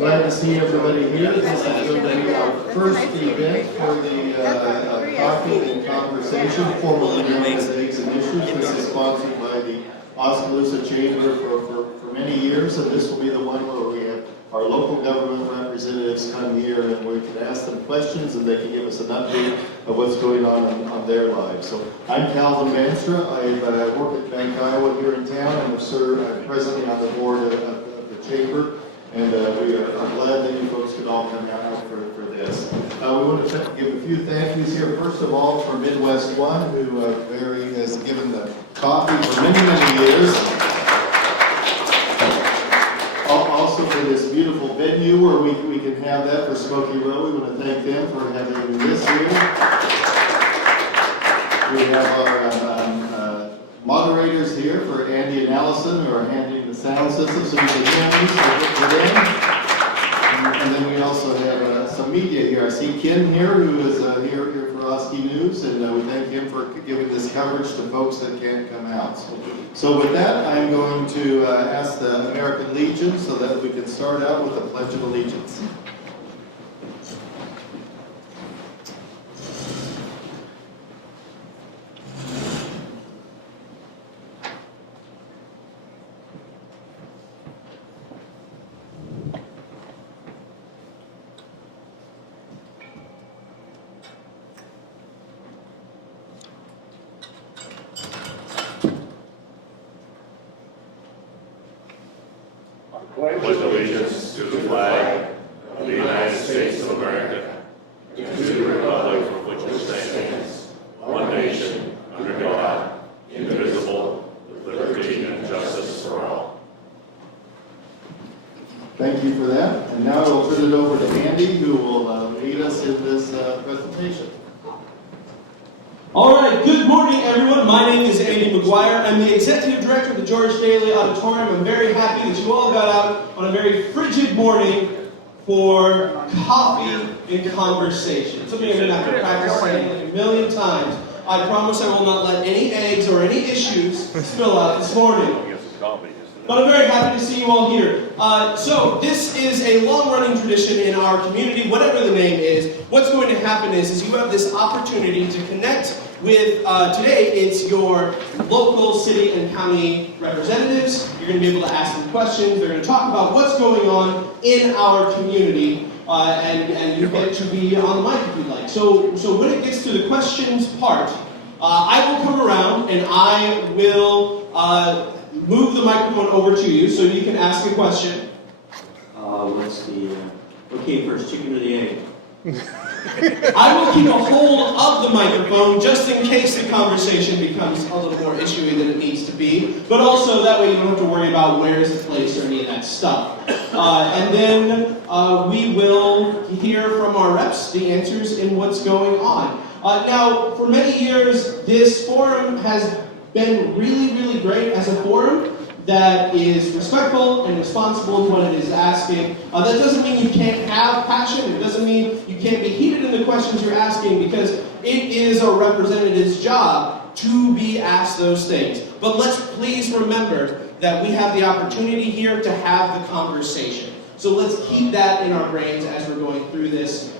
Glad to see everybody here. This is going to be our first event for the coffee and conversation, formerly known as Eggs and Issues. This is sponsored by the Oskaloosa Chamber for many years, and this will be the one where we have our local government representatives come here and we can ask them questions and they can give us an update of what's going on their lives. So I'm Calvin Banstra. I work at Bank Iowa here in town and I'm presently on the board of the Chamber. And we are glad that you folks could all come out for this. We want to give a few thank yous here. First of all, for Midwest One, who has given the coffee for many, many years. Also for this beautiful venue where we can have that for Smoky Row. We want to thank them for having this here. We have our moderators here for Andy and Allison, who are handling the sound system so we can hear these for them. And then we also have some media here. I see Ken here, who is here for Oski News, and we thank him for giving this coverage to folks that can't come out. So with that, I'm going to ask the American Legion so that we can start out with the Pledge of Allegiance. Pledge allegiance to the flag of the United States of America, and to the republic for which it stands, one nation, under God, indivisible, with liberty and justice for all. Thank you for that. And now I'll turn it over to Andy, who will lead us in this presentation. All right, good morning, everyone. My name is Andy McGuire. I'm the Executive Director of the George Daly Auditorium. I'm very happy that you all got out on a very frigid morning for coffee and conversation. Something I'm going to have to practice saying like a million times. I promise I will not let any eggs or any issues spill out this morning. But I'm very happy to see you all here. So this is a long-running tradition in our community, whatever the name is. What's going to happen is you have this opportunity to connect with, today it's your local city and county representatives. You're going to be able to ask them questions. They're going to talk about what's going on in our community, and you get to be on the mic if you'd like. So when it gets to the questions part, I will come around and I will move the microphone over to you so you can ask a question. What came first, chicken or the egg? I will keep a hold of the microphone just in case the conversation becomes a little more issuey than it needs to be, but also that way you don't have to worry about where is the place or any of that stuff. And then we will hear from our reps the answers in what's going on. Now, for many years, this forum has been really, really great as a forum that is respectful and responsible in what it is asking. That doesn't mean you can't have passion. It doesn't mean you can't be heated in the questions you're asking, because it is a representative's job to be asked those things. But let's please remember that we have the opportunity here to have the conversation. So let's keep that in our brains as we're going through this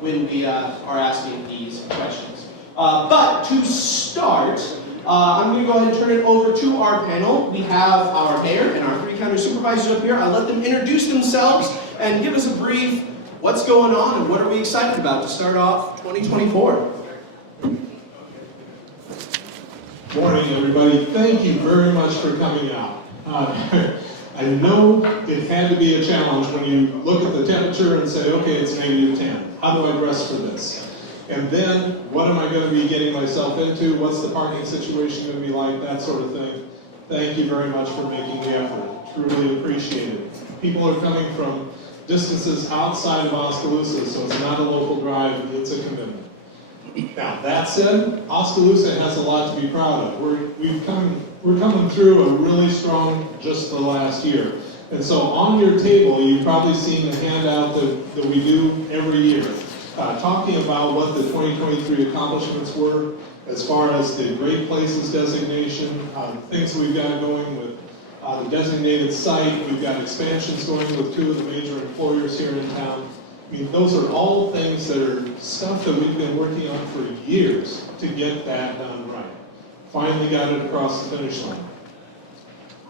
when we are asking these questions. But to start, I'm going to go ahead and turn it over to our panel. We have our mayor and our three county supervisors up here. I'll let them introduce themselves and give us a brief what's going on and what are we excited about to start off 2024. Morning, everybody. Thank you very much for coming out. I know it had to be a challenge when you look at the temperature and say, okay, it's -10. How do I dress for this? And then, what am I going to be getting myself into? What's the parking situation going to be like? That sort of thing. Thank you very much for making the effort. Truly appreciate it. People are coming from distances outside of Oskaloosa, so it's not a local drive, it's a commitment. Now, that said, Oskaloosa has a lot to be proud of. We're coming through a really strong just the last year. And so on your table, you've probably seen the handout that we do every year. Talking about what the 2023 accomplishments were as far as the Great Places designation, things we've got going with The designated site, we've got expansions going with 2 of the major employers here in town. I mean, those are all things that are stuff that we've been working on for years to get that done right. Finally got it across the finish line.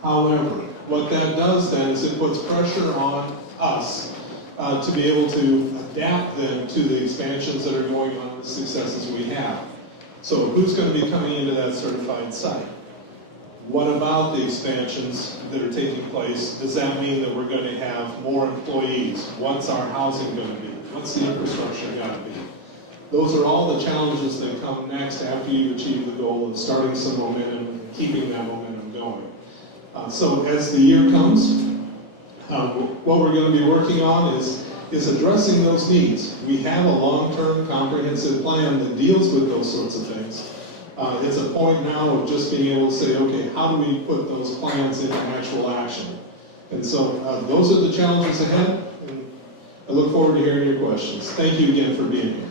However, what that does then is it puts pressure on us to be able to adapt then to the expansions that are going on, the successes we have. So who's going to be coming into that certified site? What about the expansions that are taking place? Does that mean that we're going to have more employees? What's our housing going to be? What's the infrastructure got to be? Those are all the challenges that come next after you've achieved the goal of starting some momentum and keeping that momentum going. So as the year comes, what we're going to be working on is addressing those needs. We have a long-term comprehensive plan that deals with those sorts of things. It's a point now of just being able to say, okay, how do we put those plans into actual action? And so those are the challenges ahead, and I look forward to hearing your questions. Thank you again for being here.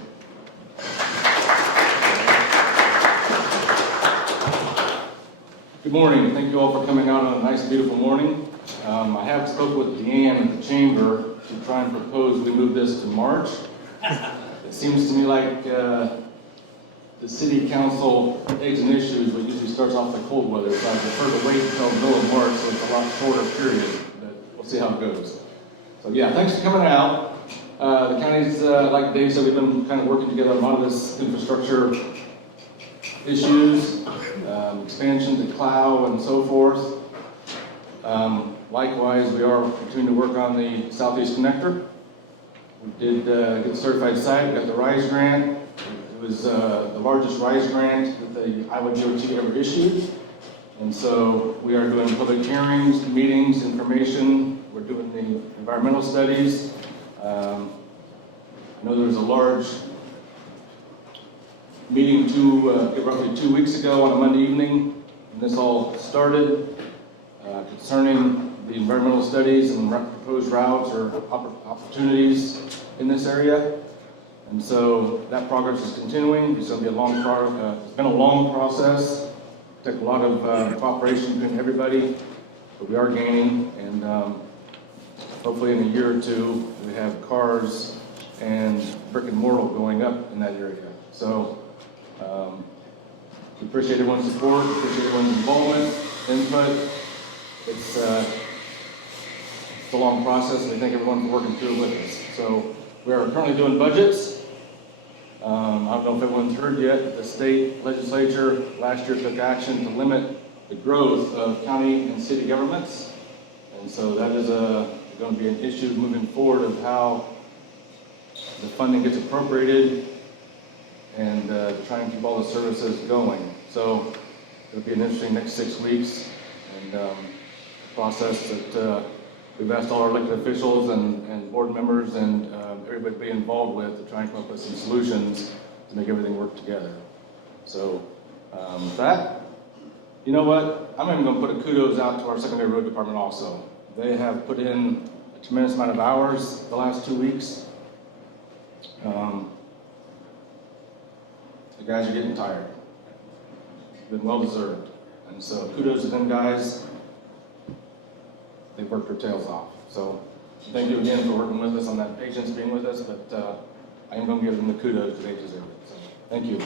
Good morning. Thank you all for coming out on a nice, beautiful morning. I have spoken with Deanne at the chamber to try and propose we move this to March. It seems to me like the city council eggs and issues, what usually starts off the cold weather, so I prefer to wait until the middle of March, so it's a lot shorter period, but we'll see how it goes. So yeah, thanks for coming out. The county's, like Dave said, we've been kind of working together on a lot of this infrastructure issues, expansion to cloud and so forth. Likewise, we are continuing to work on the Southeast Connector. We did get the certified site, we got the RISE grant. It was the largest RISE grant that the Iowa DOT ever issued. And so we are doing public hearings, meetings, information. We're doing the environmental studies. I know there was a large meeting roughly 2 weeks ago on a Monday evening, and this all started concerning the environmental studies and proposed routes or opportunities in this area. And so that progress is continuing. It's going to be it's been a long process. It took a lot of cooperation between everybody, but we are gaining, and hopefully in a year or two we have cars and brick and mortar going up in that area. So we appreciate everyone's support, appreciate everyone's involvement, input. It's a long process, and we thank everyone for working through it with us. So we are currently doing budgets. I don't know if everyone's heard yet, the state legislature last year took action to limit the growth of county and city governments. And so that is going to be an issue moving forward of how the funding gets appropriated and to try and keep all the services going. So it'll be an interesting next 6 weeks, and a process that we've asked all our elected officials and board members and everybody to be involved with to try and come up with some solutions to make everything work together. So with that, you know what? I'm even going to put a kudos out to our secondary road department also. They have put in a tremendous amount of hours the last 2 weeks. The guys are getting tired. It's been well deserved. And so kudos to them guys. They've worked their tails off. So thank you again for working with us on that, patience being with us, but I am going to give them the kudos they deserve it. So thank you.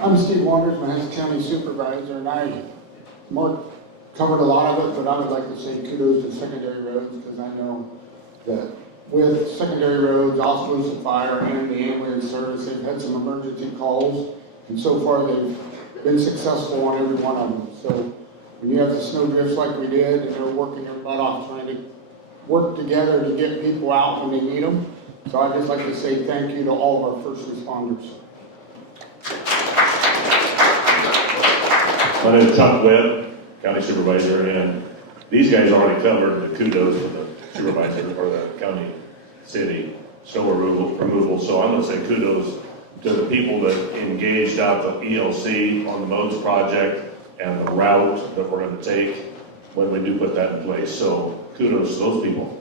I'm Steve Wanders, Mahaska County Supervisor, and Mark covered a lot of it, but I would like to say kudos to secondary roads, because I know that with secondary roads, Oskaloosa Fire, and the ambulance service, they've had some emergency calls, and so far they've been successful on every one of them. So when you have the snow drifts like we did, and they're working their butt off trying to work together to get people out when they need them. So I'd just like to say thank you to all of our first responders. My name is Chuck Webb, County Supervisor, and these guys already covered the kudos for the supervisor or the county city snow removal. So I'm going to say kudos to the people that engaged out the ELC on the modes project and the route that we're going to take when we do put that in place. So kudos to those people.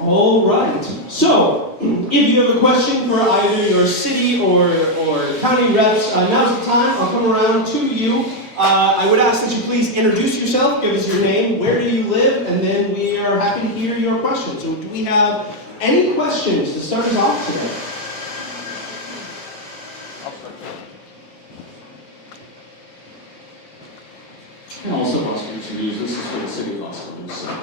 All right. So, if you have a question for either your city or county reps, now's the time. I'll come around to you. I would ask that you please introduce yourself, give us your name, where do you live, and then we are happy to hear your questions. So do we have any questions to start us off today? And also Oskaloosa News, this is for the city of Oskaloosa.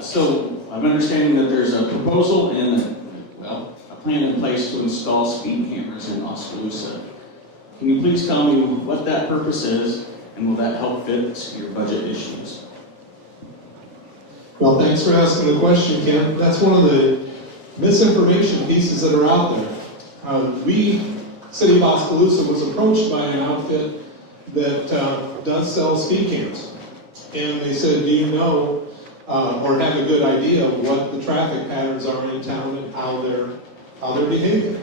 So I'm understanding that there's a proposal and, a plan in place to install speed cameras in Oskaloosa. Can you please tell me what that purpose is, and will that help fit your budget issues? Well, thanks for asking the question, Ken. That's one of the misinformation pieces that are out there. City of Oskaloosa was approached by an outfit that does sell speed cams. And they said, do you know or have a good idea of what the traffic patterns are in town and how they're behaving?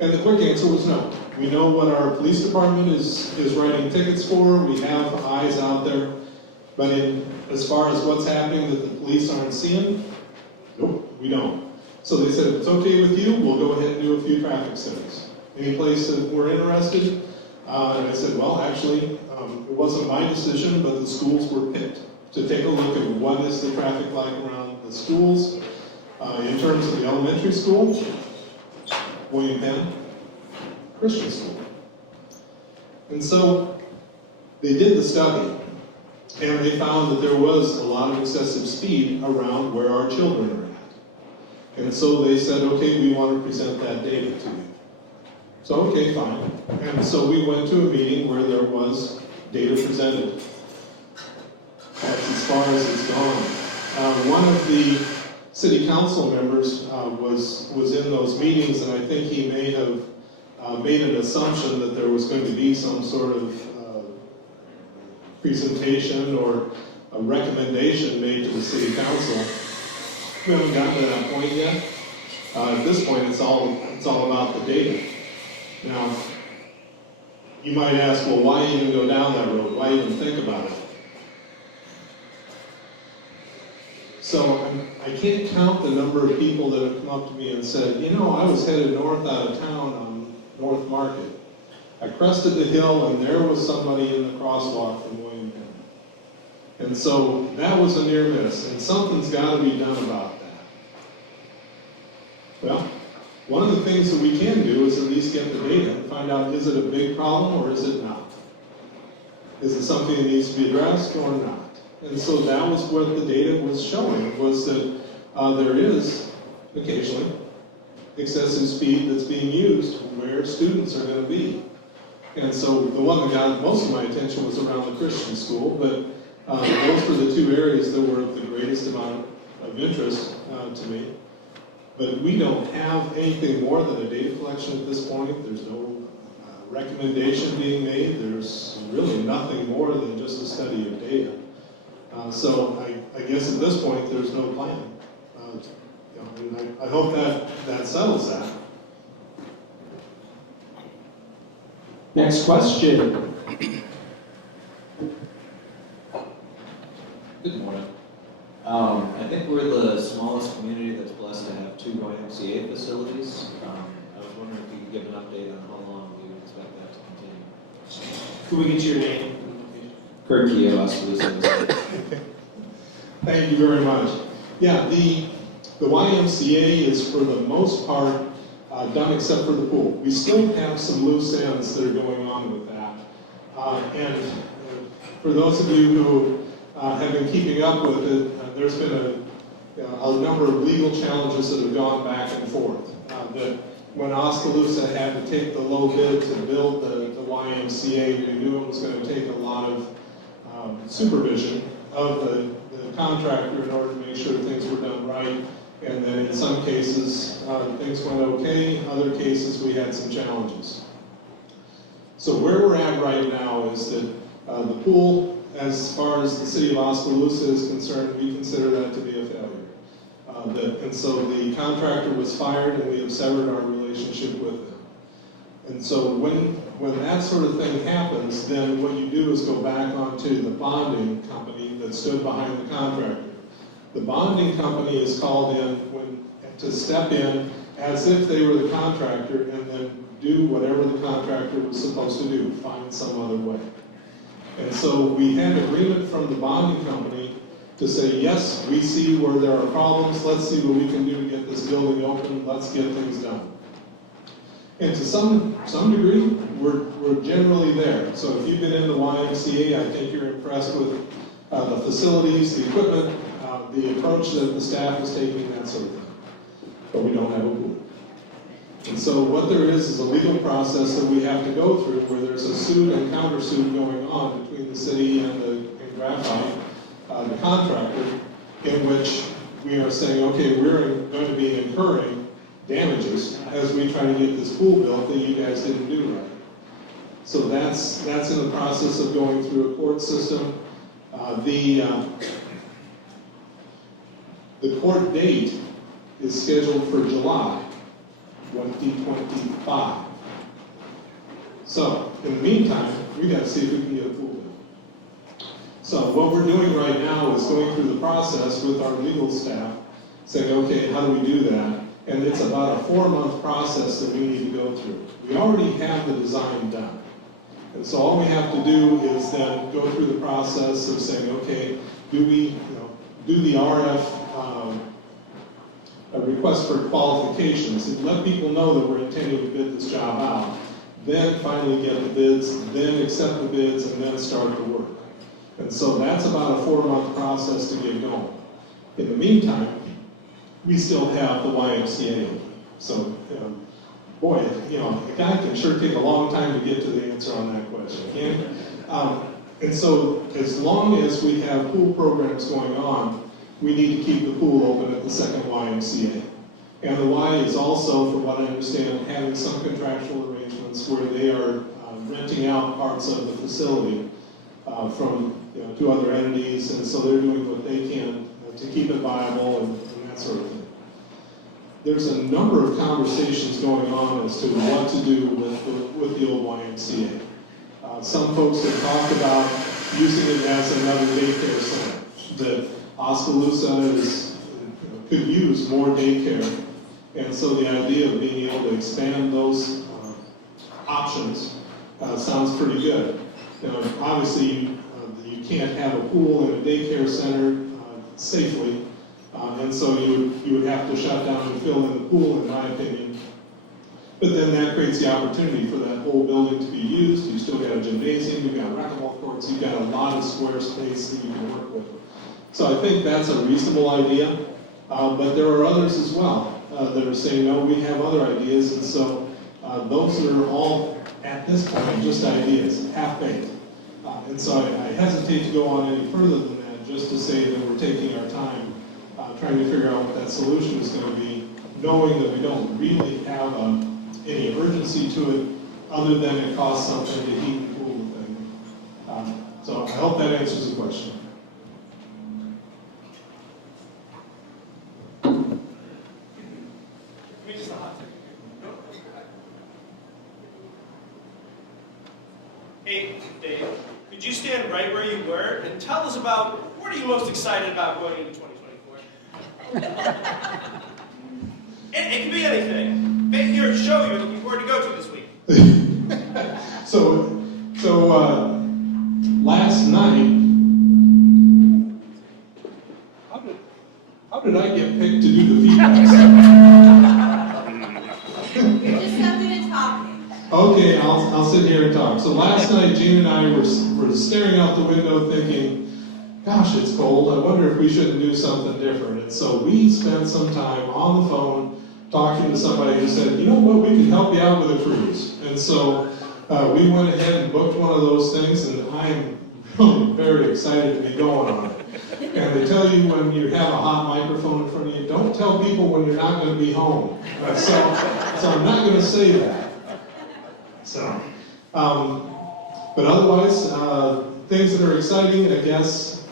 And the quick answer was no. We know what our police department is writing tickets for. We have eyes out there. But as far as what's happening that the police aren't seeing, nope, we don't. So they said, if it's okay with you, we'll go ahead and do a few traffic studies. Any place that we're interested? And I said, well, actually, it wasn't my decision, but the schools were picked to take a look at what is the traffic like around the schools. In terms of the elementary school, William Penn Christian School. And so they did the study, and they found that there was a lot of excessive speed around where our children are at. And so they said, okay, we want to present that data to you. So, okay, fine. And so we went to a meeting where there was data presented. That's as far as it's gone. One of the city council members was in those meetings, and I think he may have made an assumption that there was going to be some sort of presentation or a recommendation made to the city council. We haven't gotten to that point yet. At this point, it's all about the data. Now, you might ask, well, why even go down that road? Why even think about it? So I can't count the number of people that have come up to me and said, you know, I was headed north out of town on North Market. I crested the hill and there was somebody in the crosswalk from William Penn. And so that was a near miss, and something's got to be done about that. Well, one of the things that we can do is at least get the data and find out, is it a big problem or is it not? Is it something that needs to be addressed or not? And so that was what the data was showing, was that there is occasionally excessive speed that's being used where students are going to be. And so the one that got most of my attention was around the Christian school, but those were the two areas that were of the greatest amount of interest to me. But we don't have anything more than a data collection at this point. There's no recommendation being made. There's really nothing more than just a study of data. So I guess at this point there's no plan. And I hope that settles that. Next question. Good morning. I think we're the smallest community that's blessed to have 2 YMCA facilities. I was wondering if you could give an update on how long you expect that to continue. Could we get your name? Kurt Keogh, Oskaloosa. Thank you very much. Yeah, the YMCA is for the most part done except for the pool. We still have some loose ends that are going on with that. And for those of you who have been keeping up with it, there's been a number of legal challenges that have gone back and forth. That when Oskaloosa had to take the low bid to build the YMCA, we knew it was going to take a lot of supervision of the contractor in order to make sure things were done right. And then in some cases, things went okay. Other cases, we had some challenges. So where we're at right now is that the pool, as far as the city of Oskaloosa is concerned, we consider that to be a failure. And so the contractor was fired and we have severed our relationship with them. And so when that sort of thing happens, then what you do is go back onto the bonding company that stood behind the contractor. The bonding company is called in when, at to step in as if they were the contractor and then do whatever the contractor was supposed to do, find some other way. And so we had agreement from the bonding company to say, yes, we see where there are problems, let's see what we can do to get this building open, let's get things done. And to some degree, we're generally there. So if you've been in the YMCA, I think you're impressed with the facilities, the equipment, the approach that the staff is taking, that sort of thing. But we don't have a pool. And so what there is a legal process that we have to go through where there's a suit and countersuit going on between the city and Graphite, the contractor, in which we are saying, okay, we're going to be incurring damages as we try to get this pool built that you guys didn't do right. So that's in the process of going through a court system. The court date is scheduled for July 2025. So, in the meantime, we got to see if we can get a pool built. So, what we're doing right now is going through the process with our legal staff, saying, okay, how do we do that? And it's about a 4-month process that we need to go through. We already have the design done. And so all we have to do is then go through the process of saying, okay, do we do the RF a request for qualifications and let people know that we're intending to bid this job out, then finally get the bids, then accept the bids, and then start the work. And so that's about a 4-month process to get going. In the meantime, we still have the YMCA. So, boy, a guy can sure take a long time to get to the answer on that question. And so as long as we have pool programs going on, we need to keep the pool open at the second YMCA. And the Y is also, from what I understand, having some contractual arrangements where they are renting out parts of the facility from to other entities, and so they're doing what they can to keep it viable and that sort of thing. There's a number of conversations going on as to what to do with the old YMCA. Some folks have talked about using it as another daycare center, that Oskaloosa could use more daycare. And so the idea of being able to expand those options sounds pretty good. Now, obviously, you can't have a pool in a daycare center safely, and so you would have to shut down and fill in the pool, in my opinion. But then that creates the opportunity for that whole building to be used. You've still got a gymnasium, you've got racquetball courts, you've got a lot of square space that you can work with. So I think that's a reasonable idea, but there are others as well that are saying, no, we have other ideas, and so those are all, at this point, just ideas, half-baked. And so I hesitate to go on any further than that, just to say that we're taking our time trying to figure out what that solution is going to be, knowing that we don't really have any urgency to it, other than it costs something to heat and cool the thing. So I hope that answers the question. Hey, Dave, could you stand right where you were and tell us about what are you most excited about going into 2024? It can be anything. Maybe your show you're looking forward to go to this week. So last night, how did I get picked to do the feedback? You're just so good at talking. Okay, I'll sit here and talk. So last night, Gene and I were staring out the window thinking, gosh, it's cold. I wonder if we shouldn't do something different. And so we spent some time on the phone talking to somebody who said, you know what, we can help you out with a cruise. And so we went ahead and booked one of those things, and I'm really very excited to be going on it. And they tell you when you have a hot microphone in front of you, don't tell people when you're not going to be home. So I'm not going to say that. So, but otherwise, things that are exciting, I guess,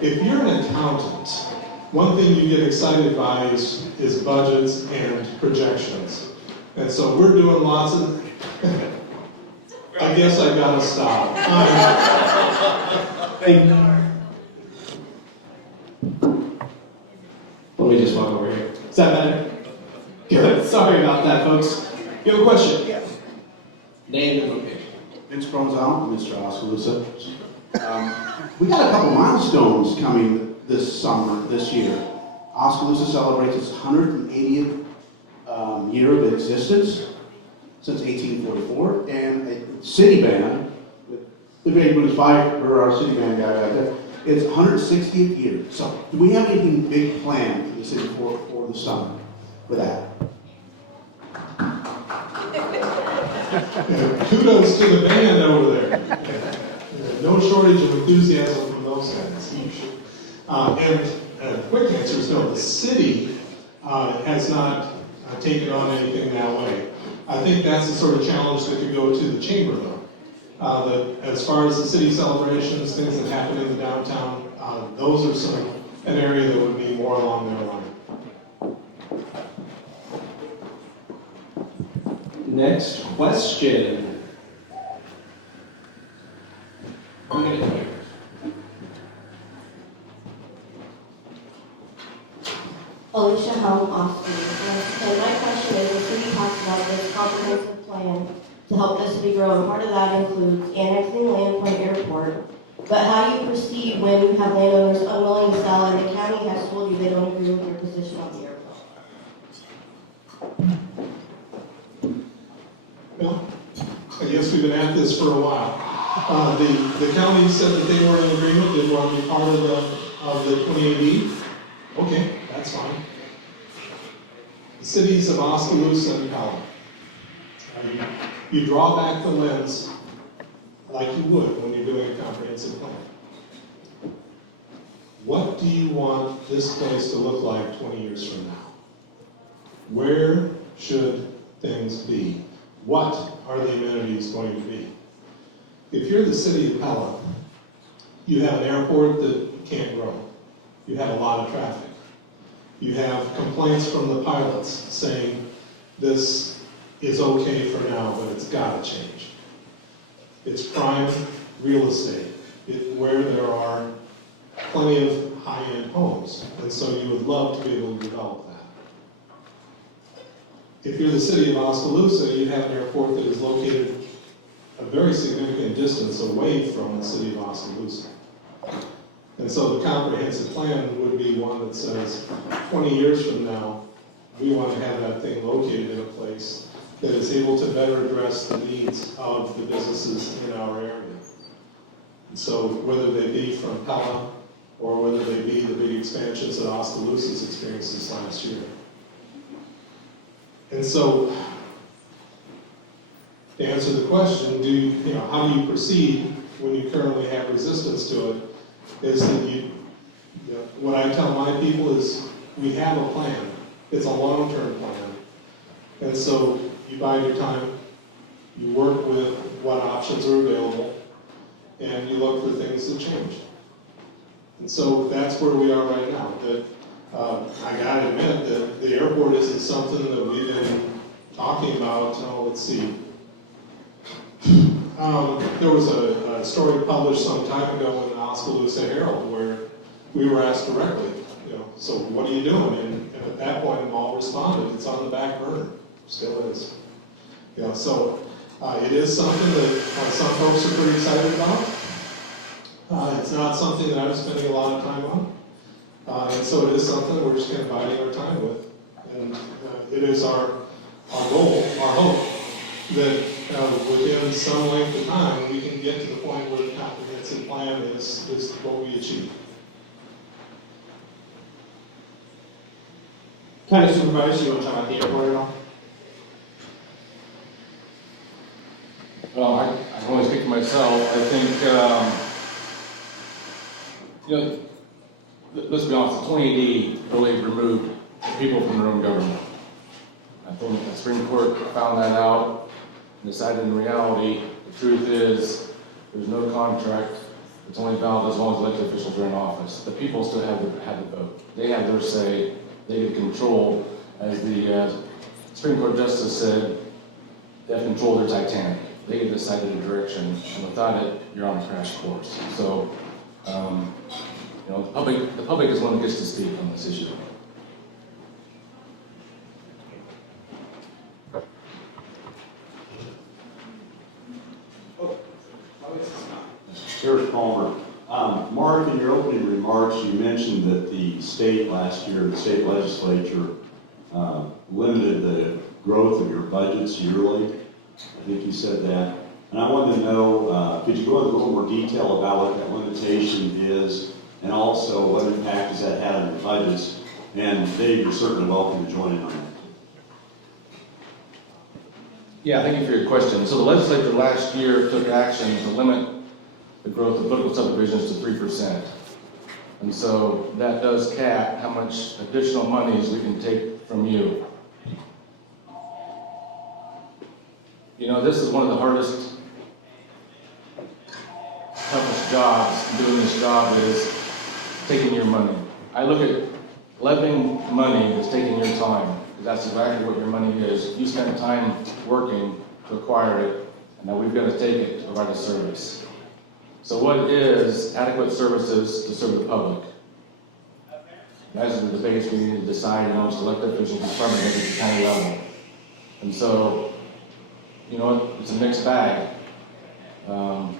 if you're an accountant, one thing you get excited by is budgets and projections. And so we're doing lots of, I guess I gotta stop. Thank you. Let me just walk over here. You have a question? Yes. Name and location. Vince Bronzal, Mr. Oskaloosa. We got a couple milestones coming this summer, this year. Oskaloosa celebrates its 180th year of existence since 1844, and a city band, the big one is our city band guy right there, it's 160th year. So, do we have anything big planned for the city for the summer with that? Kudos to the band over there. No shortage of enthusiasm from those guys. And quick answer is no, the city has not taken on anything that way. I think that's the sort of challenge that could go to the chamber though. That as far as the city celebrations, things that happen in the downtown, those are an area that would be more along their line. Next question. I'm gonna hear. Alicia Helm, Austin. And my question is, the city talks about this comprehensive plan to help the city grow, and part of that includes annexing land for an airport. But how do you proceed when you have landowners unwilling to sell and the county has told you they don't agree with your position on the airport? Well, I guess we've been at this for a while. The county said that they were in agreement, didn't want to be part of the 2080. Okay, that's fine. The cities of Oskaloosa and Pella. You draw back the lens like you would when you're doing a comprehensive plan. What do you want this place to look like 20 years from now? Where should things be? What are the amenities going to be? If you're the city of Pella, you have an airport that can't grow. You have a lot of traffic. You have complaints from the pilots saying this is okay for now, but it's got to change. It's prime real estate where there are plenty of high-end homes, and so you would love to be able to develop that. If you're the city of Oskaloosa, you have an airport that is located a very significant distance away from the city of Oskaloosa. And so the comprehensive plan would be one that says, 20 years from now, we want to have that thing located in a place that is able to better address the needs of the businesses in our area. And so whether they be from Pella or whether they be the big expansions that Oskaloosa's experienced this last year. And so, to answer the question, how do you proceed when you currently have resistance to it, is that what I tell my people is, we have a plan. It's a long-term plan. And so, you bide your time, you work with what options are available, and you look for things that change. And so, that's where we are right now. That I gotta admit that the airport isn't something that we've been talking about, let's see. There was a story published some time ago in the Oskaloosa Herald where we were asked directly, so what are you doing? And at that point, we all responded, it's on the back burner, still is. So it is something that some folks are pretty excited about. It's not something that I'm spending a lot of time on. And so it is something that we're just kind of biding our time with. And it is our goal, our hope, that within some length of time, we can get to the point where the comprehensive plan is what we achieve. County Supervisor, you want to talk about the airport at all? Well, I can only speak for myself. I think, let's be honest, the 2080 really removed people from their own government. I think the Supreme Court found that out and decided in reality, the truth is, there's no contract. It's only valid as long as elected officials are in office. The people still have the vote. They have their say. They get control. As the Supreme Court Justice said, they have control of their Titanic. They get decided the direction, and without it, you're on a crash course. So, the public is one that gets to speak on this issue. Sheriff Palmer. Mark, in your opening remarks, you mentioned that the state last year, the state legislature, limited the growth of your budgets yearly. I think you said that. And I wanted to know, could you go into a little more detail about what that limitation is, and also what impact has that had on your budgets? And Dave, you're certainly welcome to join in on that. Yeah, thank you for your question. So the legislature last year took action to limit the growth of political subdivisions to 3%. And so that does cap how much additional monies we can take from you. You know, this is one of the hardest, toughest jobs, doing this job is taking your money. I look at levying money as taking your time. That's exactly what your money is. You spent time working to acquire it, and now we've got to take it to provide a service. So what is adequate services to serve the public? That is the biggest we need to decide amongst elected officials and department heads at the county level. And so, you know what, it's a mixed bag.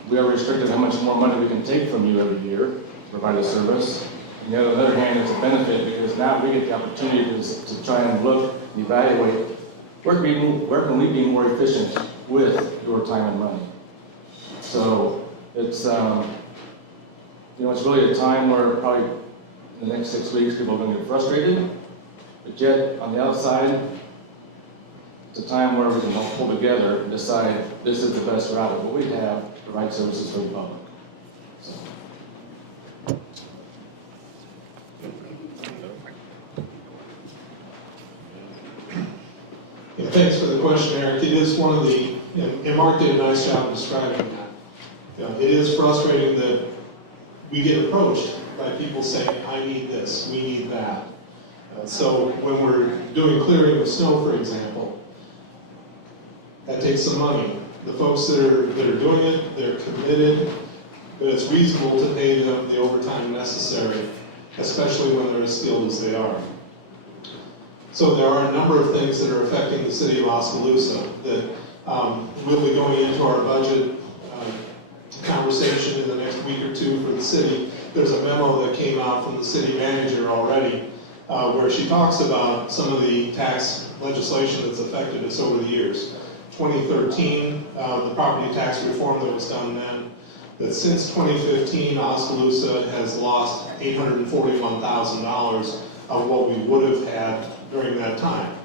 We are restricted how much more money we can take from you every year to provide a service. And yet, on the other hand, it's a benefit because now we get the opportunity to try and look and evaluate where can we be more efficient with your time and money. So it's you know, it's really a time where probably in the next 6 weeks people are going to get frustrated, but yet on the outside, it's a time where we can all pull together and decide this is the best route of what we have to provide services for the public. So. Yeah, thanks for the question, Eric. It is one of the, and Mark did a nice job describing that. It is frustrating that we get approached by people saying, I need this, we need that. So when we're doing clearing of snow, for example, that takes some money. The folks that are doing it, they're committed, but it's reasonable to pay them the overtime necessary, especially when they're as skilled as they are. So there are a number of things that are affecting the city of Oskaloosa that will be going into our budget conversation in the next week or two for the city. There's a memo that came out from the city manager already where she talks about some of the tax legislation that's affected us over the years. 2013, the property tax reform that was done then, that since 2015, Oskaloosa has lost $841,000 of what we would have had during that time.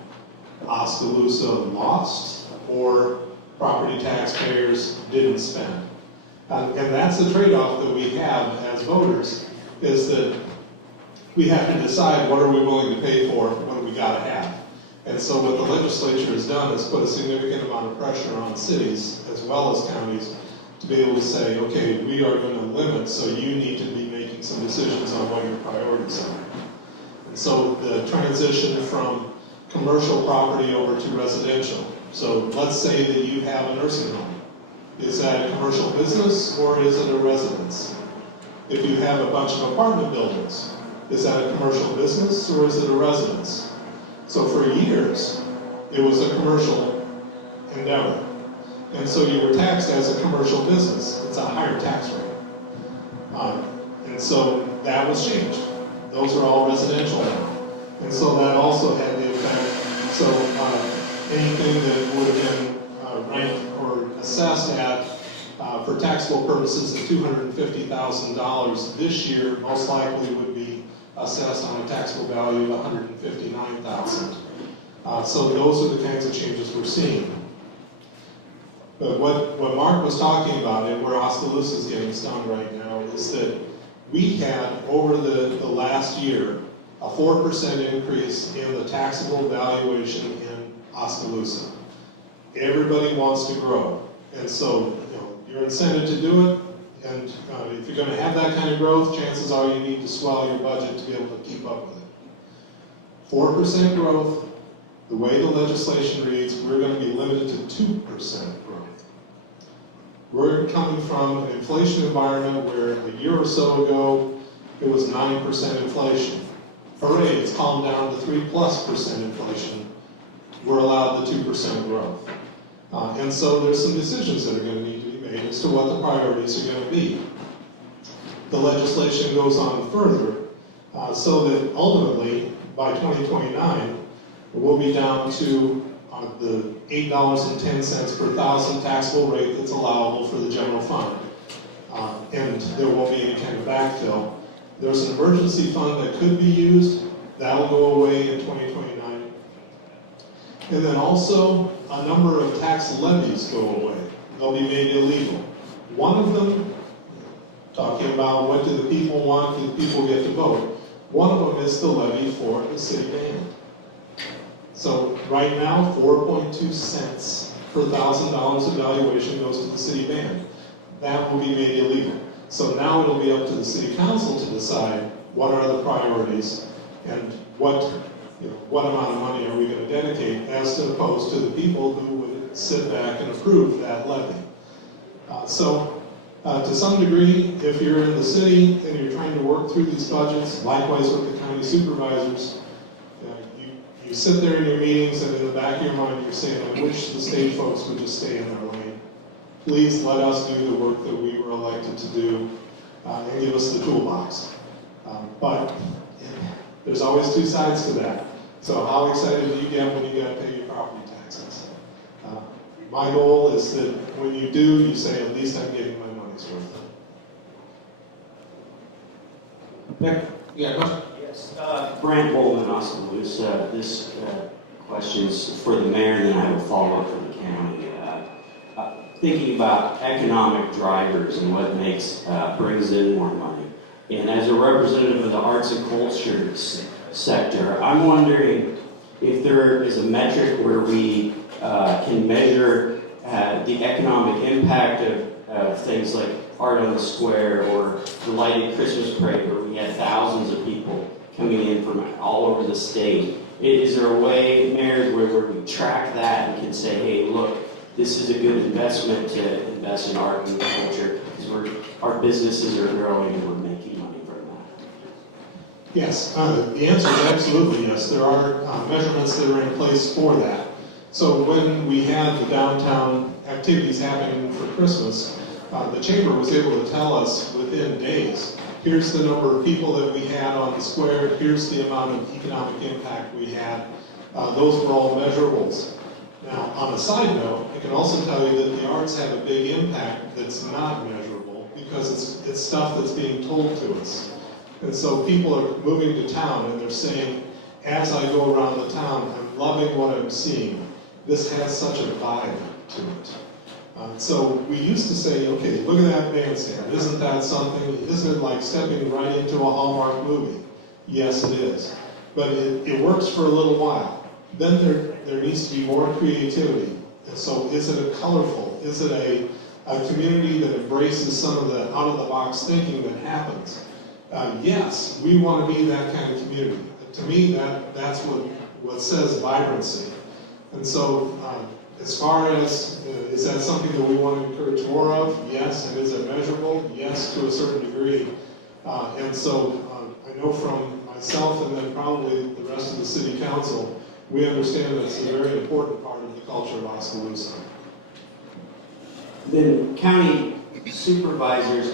Oskaloosa lost, or property taxpayers didn't spend. And that's the trade-off that we have as voters, is that we have to decide what are we willing to pay for, what do we gotta have. And so what the legislature has done is put a significant amount of pressure on cities as well as counties to be able to say, okay, we are going to limit, so you need to be making some decisions on what your priorities are. And so the transition from commercial property over to residential. So let's say that you have a nursing home. Is that a commercial business or is it a residence? If you have a bunch of apartment buildings, is that a commercial business or is it a residence? So for years, it was a commercial endeavor. And so you were taxed as a commercial business. It's a higher tax rate. And so that was changed. Those are all residential now. And so that also had the effect. So anything that would have been ranked or assessed at, for taxable purposes, at $250,000 this year, most likely would be assessed on a taxable value of $159,000. So those are the kinds of changes we're seeing. But what Mark was talking about, and where Oskaloosa is getting stung right now, is that we had, over the last year, a 4% increase in the taxable valuation in Oskaloosa. Everybody wants to grow. And so, you're incented to do it, and if you're going to have that kind of growth, chances are you need to swell your budget to be able to keep up with it. 4% growth, the way the legislation reads, we're going to be limited to 2% growth. We're coming from an inflation environment where a year or so ago, it was 9% inflation. Hooray, it's calmed down to 3+% inflation. We're allowed the 2% growth. And so there's some decisions that are going to need to be made as to what the priorities are going to be. the legislation goes on further, so that ultimately, by 2029, we'll be down to the $8.10 per thousand taxable rate that's allowable for the general fund. And there won't be any kind of backfill. There's an emergency fund that could be used. That'll go away in 2029. And then also, a number of tax levies go away. They'll be made illegal. One of them, talking about what do the people want, do the people get to vote? One of them is the levy for the city band. So right now, 4.2 cents per $1,000 of valuation goes to the city band. That will be made illegal. So now it'll be up to the city council to decide what are the priorities and what amount of money are we going to dedicate, as opposed to the people who would sit back and approve that levy. To some degree, if you're in the city and you're trying to work through these budgets, likewise with the county supervisors, you sit there in your meetings and in the back of your mind you're saying, I wish the state folks would just stay in their lane. Please let us do the work that we were elected to do and give us the toolbox. But there's always two sides to that. So how excited do you get when you got to pay your property taxes? My goal is that when you do, you say, at least I'm getting my money's worth. Nick, you got a question? Yes. Brant Bowman, Oskaloosa. This question is for the mayor, and then I have a follow-up for the county. Thinking about economic drivers and what brings in more money. And as a representative of the arts and culture sector, I'm wondering if there is a metric where we can measure the economic impact of things like Art on the Square or the lighted Christmas parade, where we had thousands of people coming in from all over the state. Is there a way, Mayor, where we track that and can say, hey, look, this is a good investment to invest in art and culture, because our businesses are growing and we're making money from that? Yes, the answer is absolutely yes. There are measurements that are in place for that. So when we had the downtown activities happening for Christmas, the chamber was able to tell us within days, here's the number of people that we had on the square, here's the amount of economic impact we had. Those were all measurables. Now, on a side note, I can also tell you that the arts have a big impact that's not measurable, because it's stuff that's being told to us. And so people are moving to town and they're saying, as I go around the town, I'm loving what I'm seeing. This has such a vibe to it. So we used to say, okay, look at that bandstand. Isn't that something? Isn't it like stepping right into a Hallmark movie? Yes, it is. But it works for a little while. Then there needs to be more creativity. And so is it a colorful? Is it a community that embraces some of the out-of-the-box thinking that happens? Yes, we want to be that kind of community. To me, that's what says vibrancy. And so as far as, is that something that we want to encourage more of? Yes. And is it measurable? Yes, to a certain degree. And so I know from myself and then probably the rest of the city council, we understand that it's a very important part of the culture of Oskaloosa. Then county supervisors,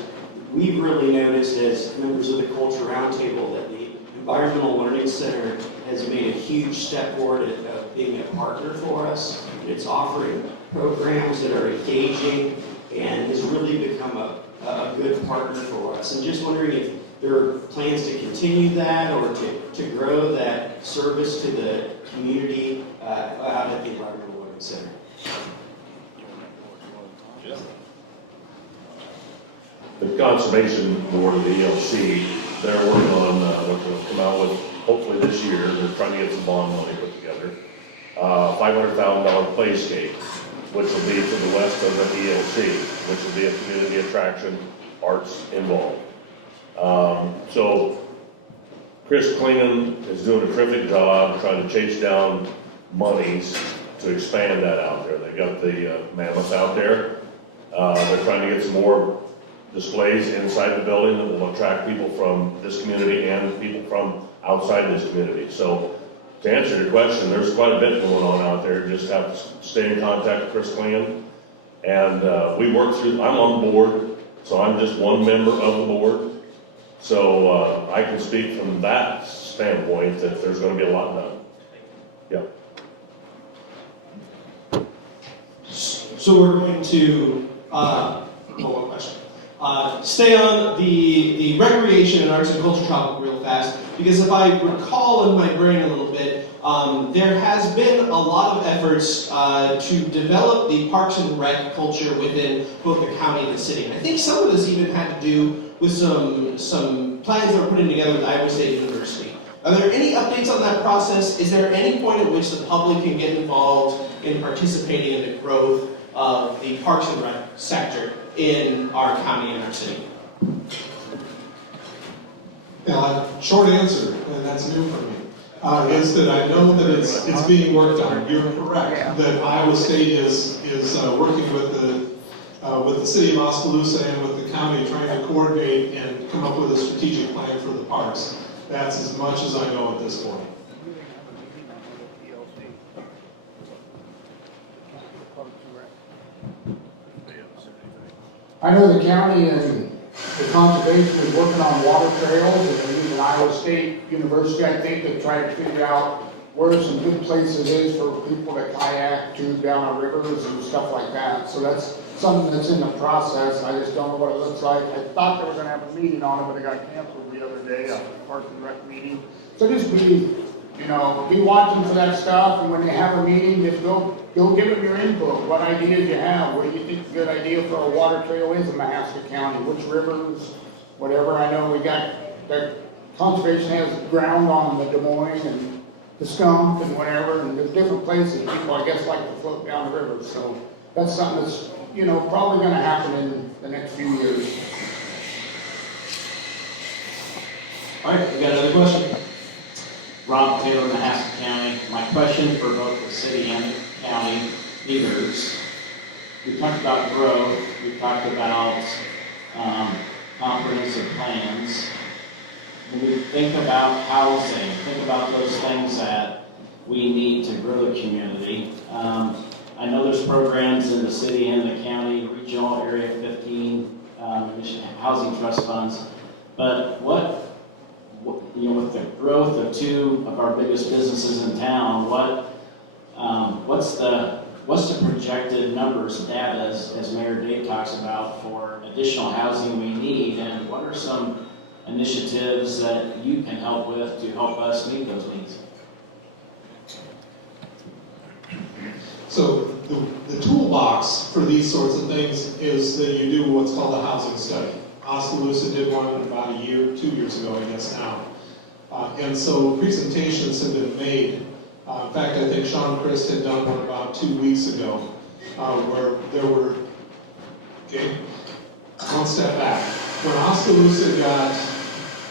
we've really noticed as members of the Culture Roundtable that the Environmental Learning Center has made a huge step forward of being a partner for us. It's offering programs that are engaging and has really become a good partner for us. And just wondering if there are plans to continue that or to grow that service to the community out at the Environmental Learning Center. The Conservation Board of the ELC, they're working on what they'll come out with hopefully this year. They're trying to get some bond money put together. $500,000 playscape, which will be to the west of the ELC, which will be a community attraction, arts involved. So Chris Klingon is doing a terrific job trying to chase down monies to expand that out there. They got the mammoth out there. They're trying to get some more displays inside the building that will attract people from this community and people from outside this community. So to answer your question, there's quite a bit going on out there. Just have to stay in contact with Chris Klingon. And we work through, I'm on board, so I'm just one member of the board. So I can speak from that standpoint that there's going to be a lot done. Yeah. So we're going to, one question. Stay on the recreation and arts and culture topic real fast, because if I recall in my brain a little bit, there has been a lot of efforts to develop the parks and rec culture within both the county and the city. And I think some of this even had to do with some plans that were put in together with Iowa State University. Are there any updates on that process? Is there any point at which the public can get involved in participating in the growth of the parks and rec sector in our county and our city? Short answer, and that's new for me, is that I know that it's being worked on. You're correct that Iowa State is working with the city of Oskaloosa and with the county, trying to coordinate and come up with a strategic plan for the parks. That's as much as I know at this point. I know the county and the conservation is working on water trails, and they're using Iowa State University, I think, to try to figure out where some good places is for people to kayak, tube down our rivers and stuff like that. So that's something that's in the process. I just don't know what it looks like. I thought they were gonna have a meeting on it, but it got canceled the other day, a Park and Rec meeting. So just be watching for that stuff, and when they have a meeting, just go give them your input. What ideas you have? What do you think a good idea for a water trail is in Mahaska County? Which rivers, whatever. I know we got, that conservation has ground on the Des Moines and the Skunk and whatever, and there's different places people, I guess, like to float down the river. So that's something that's, probably gonna happen in the next few years. All right, we got another question. Rob Taylor, Mahaska County. My question for both the city and the county leaders. We talked about growth. We talked about comprehensive plans. When we think about housing, think about those things that we need to grow the community. I know there's programs in the city and the county, regional Area 15, housing trust funds, but with the growth of two of our biggest businesses in town, what's the projected numbers, data, as Mayor Dave talks about, for additional housing we need, and what are some initiatives that you can help with to help us meet those needs? So the toolbox for these sorts of things is that you do what's called a housing study. Oskaloosa did one about 2 years ago, I guess now. And so presentations have been made. In fact, I think Sean Christ had done one about 2 weeks ago, where there were, one step back. When Oskaloosa got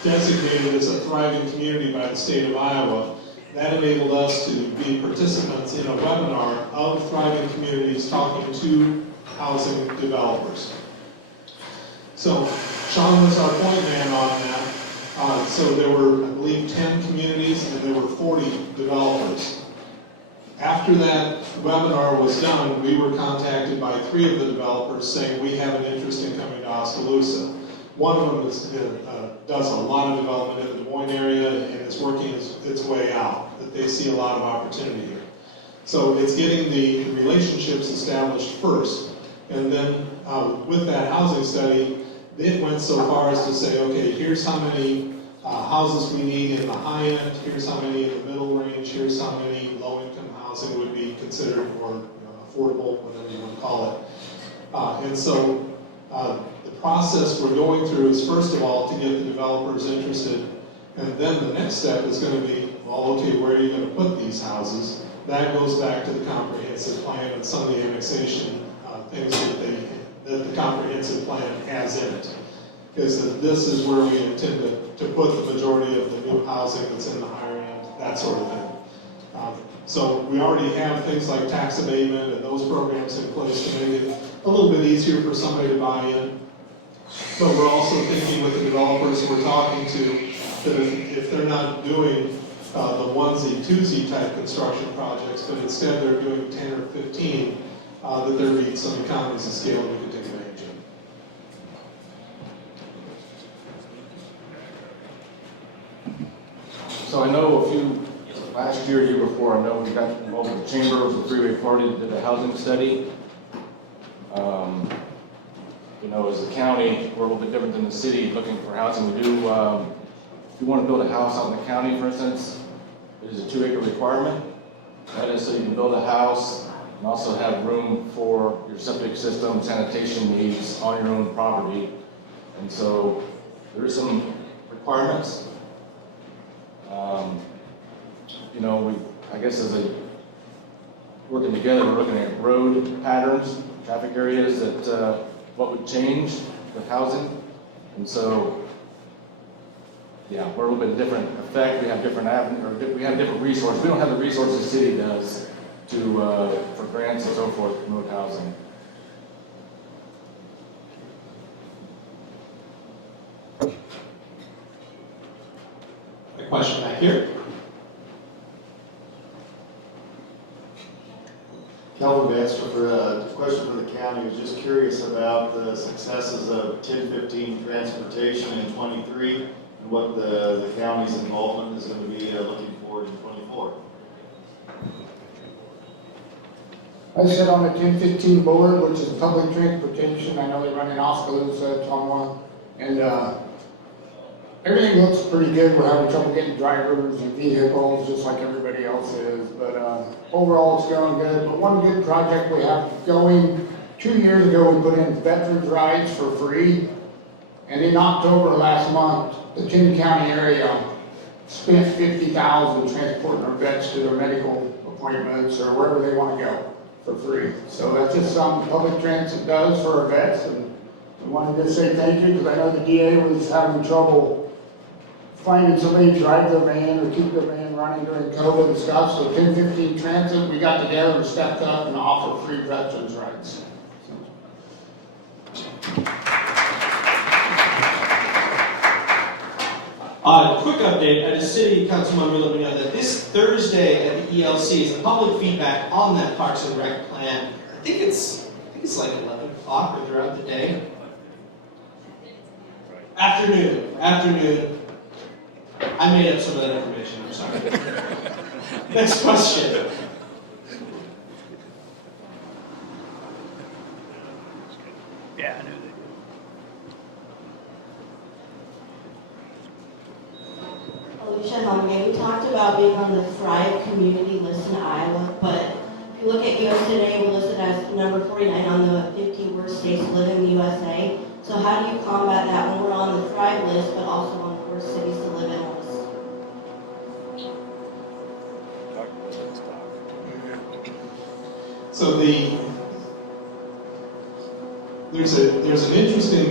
designated as a thriving community by the state of Iowa, that enabled us to be participants in a webinar of thriving communities talking to housing developers. So Sean was our point man on that. So there were, I believe, 10 communities and there were 40 developers. After that webinar was done, we were contacted by 3 of the developers saying we have an interest in coming to Oskaloosa. One of them does a lot of development in the Des Moines area and is working its way out, that they see a lot of opportunity here. So it's getting the relationships established first, and then with that housing study, it went so far as to say, okay, here's how many houses we need in the high end, here's how many in the middle range, here's how many low-income housing would be considered, or affordable, whatever you want to call it. And so the process we're going through is, first of all, to get the developers interested, and then the next step is going to be, well, okay, where are you going to put these houses? That goes back to the comprehensive plan and some of the annexation things that the comprehensive plan has in it. Is that this is where we intend to put the majority of the new housing that's in the higher end, that sort of thing. So we already have things like tax abatement and those programs in place to make it a little bit easier for somebody to buy in. But we're also thinking with the developers we're talking to that if they're not doing the onesie, twosie type construction projects, but instead they're doing 10 or 15, that there be some economies of scale we could take advantage So I know last year, year before, I know we got involved with the chamber, with the three-way party that did a housing study. You know, as a county, we're a little bit different than the city looking for housing. We do, if you want to build a house out in the county, for instance, it is a 2-acre requirement. That is so you can build a house and also have room for your septic system, sanitation needs on your own property. And so there is some requirements. You know, I guess as a working together, we're looking at road patterns, traffic areas that what would change with housing. And so, yeah, we're a little bit different effect. We have different resources. We don't have the resources the city does for grants and so forth to promote housing. A question back here. Kelvin Banster for a question for the county. I was just curious about the successes of 1015 transportation in 23 and what the county's involvement is going to be looking forward in 24. I sit on the 1015 board, which is public transportation. I know they run in Oskaloosa, Tonwa, and everything looks pretty good. We're having trouble getting drivers and vehicles, just like everybody else is. But overall, it's going good. But one good project we have going, 2 years ago, we put in veterans rides for free. And in October last month, the 10 county area spent $50,000 transporting our vets to their medical appointments or wherever they want to go for free. So that's just something public transit does for our vets. And I wanted to say thank you because I know the DA was having trouble finding somebody to drive their van or keep their van running during COVID and stuff. So 1015 Transit, we got together and stepped up and offered free veterans rides. Quick update, at a city councilman, we let me know that this Thursday at the ELC is the public feedback on that Parks and Rec plan. I think it's like 11 o'clock or throughout the day. Afternoon. I made up some of that information, I'm sorry. Next question. Yeah, I knew that. Alicia, we talked about being on the Thrive community list in Iowa, but if you look at US Today, we're listed as number 49 on the 50 worst states to live in the USA. So how do you combat that when we're on the Thrive list, but also on the worst cities to live in list? So there's an interesting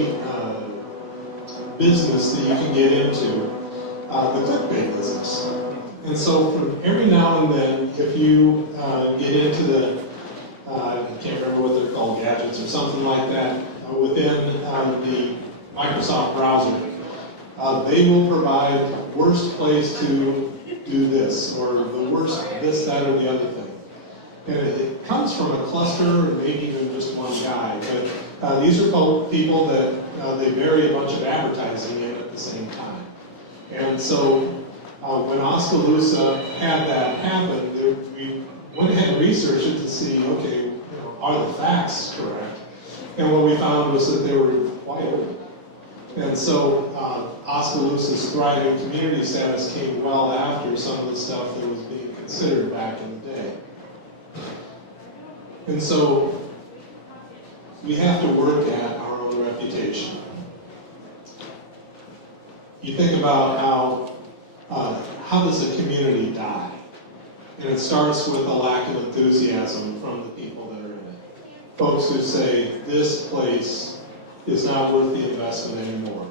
business that you can get into, the clickbait business. And so from every now and then, if you get into the, I can't remember what they're called, gadgets or something like that, within the Microsoft browser, they will provide worst place to do this, or the worst this, that, or the other thing. And it comes from a cluster, maybe even just one guy, but these are people that they bury a bunch of advertising in at the same time. And so when Oskaloosa had that happen, we went ahead and researched it to see, okay, are the facts correct? And what we found was that they were required. And so Oskaloosa's thriving community status came well after some of the stuff that was being considered back in the day. And so we have to work at our own reputation. You think about how does a community die? And it starts with a lack of enthusiasm from the people that are in it. Folks who say, this place is not worth the investment anymore.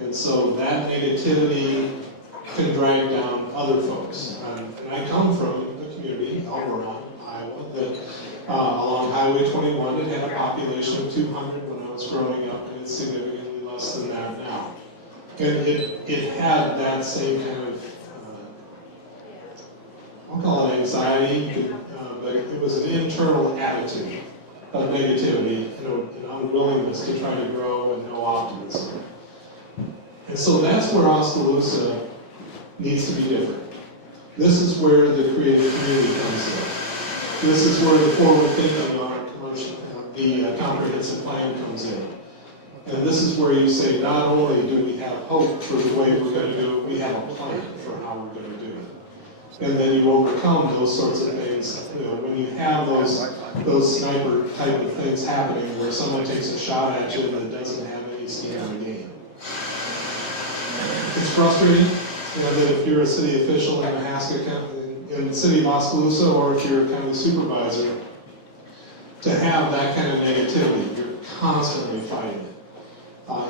And so that negativity can drag down other folks. And I come from a community, Elberon, Iowa, that along Highway 21, it had a population of 200 when I was growing up, and it's significantly less than that now. And it had that same kind of, I'll call it anxiety, but it was an internal attitude of negativity, an unwillingness to try to grow and no optimism. And so that's where Oskaloosa needs to be different. This is where the creative community comes in. This is where the forward thinking on commercial, the comprehensive plan comes in. And this is where you say, not only do we have hope for the way we're going to do it, we have a plan for how we're going to do it. And then you overcome those sorts of things. You know, when you have those sniper type of things happening where someone takes a shot at you that doesn't have any skin in the game. It's frustrating, you know, that if you're a city official in Mahaska County, in the city of Oskaloosa, or if you're a county supervisor, to have that kind of negativity. You're constantly fighting it.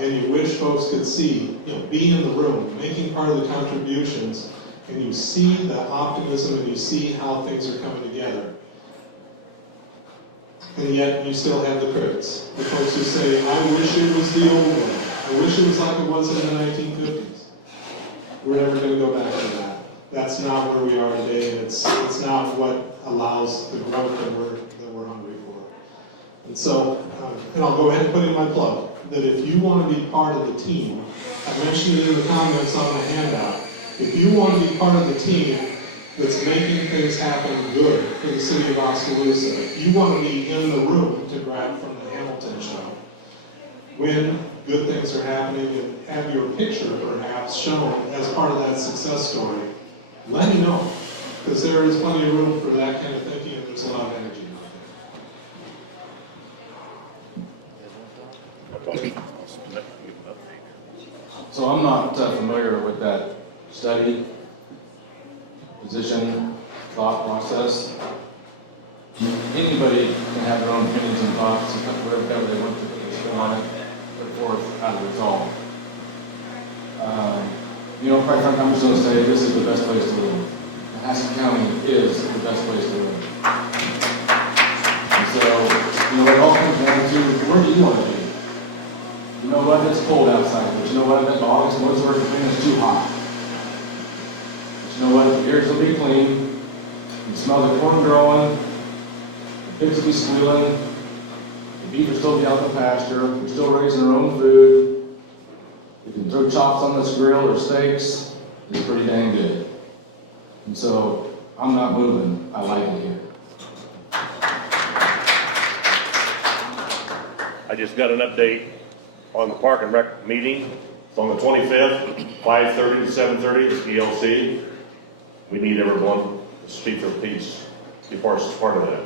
And you wish folks could see, you know, be in the room, making part of the contributions, and you see the optimism and you see how things are coming together. And yet you still have the critics, the folks who say, I wish it was the old way. I wish it was like it was in the 1950s. We're never going to go back to that. That's not where we are today, and it's not what allows the growth that we're hungry for. And so, and I'll go ahead and put in my plug, that if you want to be part of the team, I mentioned it in the comments on the handout, if you want to be part of the team that's making things happen good for the city of Oskaloosa, if you want to be in the room, to grab from the Hamilton show, when good things are happening and have your picture perhaps shown as part of that success story, let me know, because there is plenty of room for that kind of thinking and there's a lot of energy out there. So I'm not familiar with that study, position, thought process. Anybody can have their own opinions and thoughts, whatever they want to put their spin on it, put forth out of the resolve. You know, quite frankly, I'm just going to say this is the best place to live. Mahaska County is the best place to live. And so, you know, it all comes down to, where do you want to be? You know what, it's cold outside, but you know what, that August woods are clean, it's too hot. But you know what, the ears will be clean, you smell the corn growing, the pigs will be squealing, the beef will still be out the pasture, we're still raising our own food, we can throw chops on this grill or steaks, it's pretty dang good. And so, I'm not moving, I like it here. I just got an update on the Park and Rec meeting. It's on the 25th, 5:30 to 7:30, it's ELC. We need everyone to speak their piece, be part of that.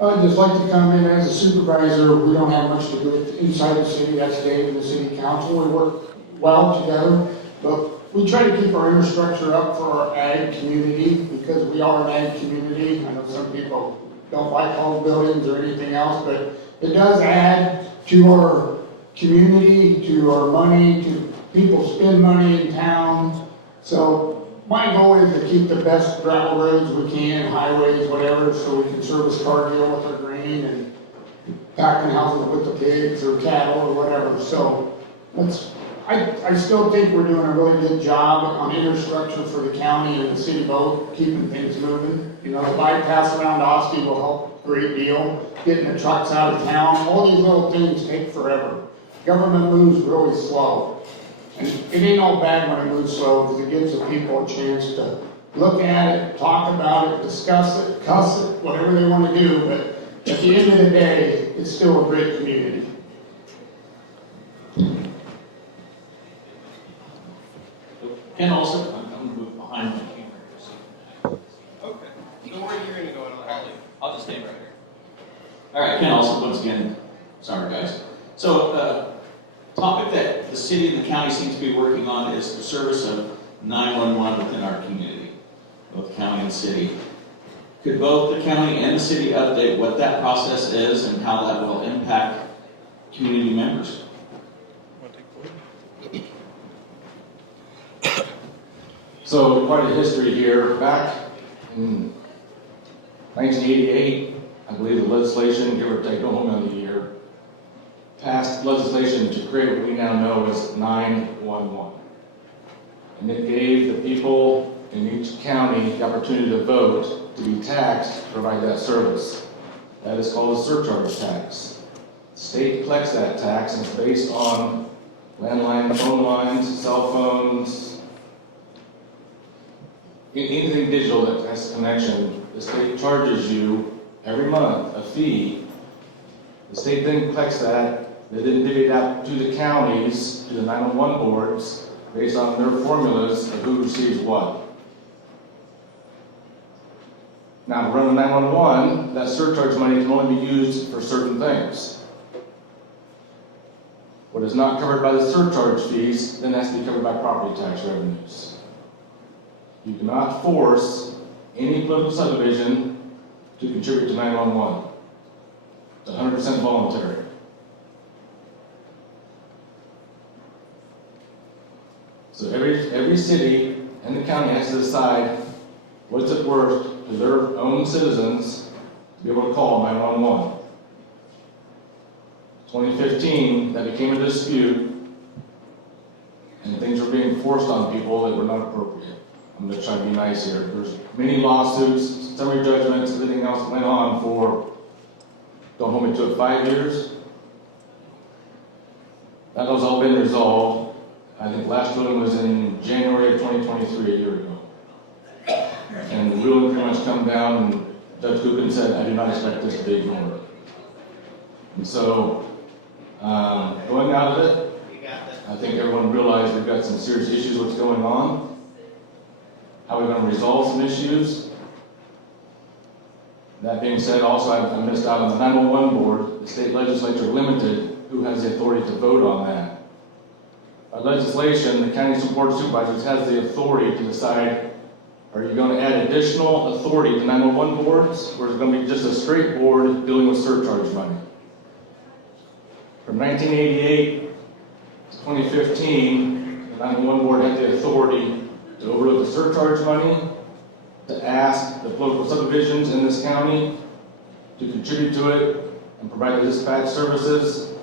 I'd just like to come in as a supervisor. We don't have much to do with inside the city. That's Dave and the city council. We work well together, but we try to keep our infrastructure up for our ag community because we are an ag community. I know some people don't like tall buildings or anything else, but it does add to our community, to our money, to people spend money in town. So my goal is to keep the best gravel roads we can, highways, whatever, so we can service Cargill with our grain and packing houses with the pigs or cattle or whatever. So I still think we're doing a really good job on infrastructure for the county and the city both, keeping things moving. You know, the bypass around Oski will help a great deal. Getting the trucks out of town, all these little things take forever. Government moves really slow. And it ain't all bad when it moves slow because it gives the people a chance to look at it, talk about it, discuss it, cuss it, whatever they want to do. But at the end of the day, it's still a great community. Ken also, I'm going to move behind my camera. Okay. Don't worry, you're going to go in. I'll just stand right here. All right, Ken also, once again, sorry guys. So, topic that the city and the county seem to be working on is the service of 911 within our community, both county and city. Could both the county and the city update what that process is and how that will impact community members? So quite a history here. Back in 1988, I believe the legislation, give or take, don't hold me on the year, passed legislation to create what we now know as 911. And it gave the people in each county the opportunity to vote to be taxed to provide that service. That is called a surcharge tax. The state collects that tax and it's based on landline, phone lines, cell phones, anything digital that has a connection, the state charges you every month a fee. The state then collects that, they then divvy it out to the counties, to the 911 boards, based on their formulas of who receives what. Now, to run the 911, that surcharge money can only be used for certain things. What is not covered by the surcharge fees then has to be covered by property tax revenues. You cannot force any political subdivision to contribute to 911. It's 100% voluntary. So every city and the county has to decide what's it worth to their own citizens to be able to call 911. 2015, that became a dispute, and things were being forced on people that were not appropriate. I'm going to try to be nice here. There's many lawsuits, summary judgments, everything else that went on for, don't hold me to it, 5 years. That has all been resolved. I think last ruling was in January of 2023, a year ago. And the ruling pretty much come down, and Judge Coogan said, I do not expect this to be ignored. And so, going out of it, I think everyone realized we've got some serious issues with what's going on. How we're going to resolve some issues. That being said, also I missed out on the 911 board. The state legislature limited who has the authority to vote on that. By legislation, the county board of supervisors has the authority to decide, are you going to add additional authority to 911 boards, or is it going to be just a straight board dealing with surcharge money? From 1988 to 2015, the 911 board had the authority to overlook the surcharge money, to ask the political subdivisions in this county to contribute to it and provide the dispatch services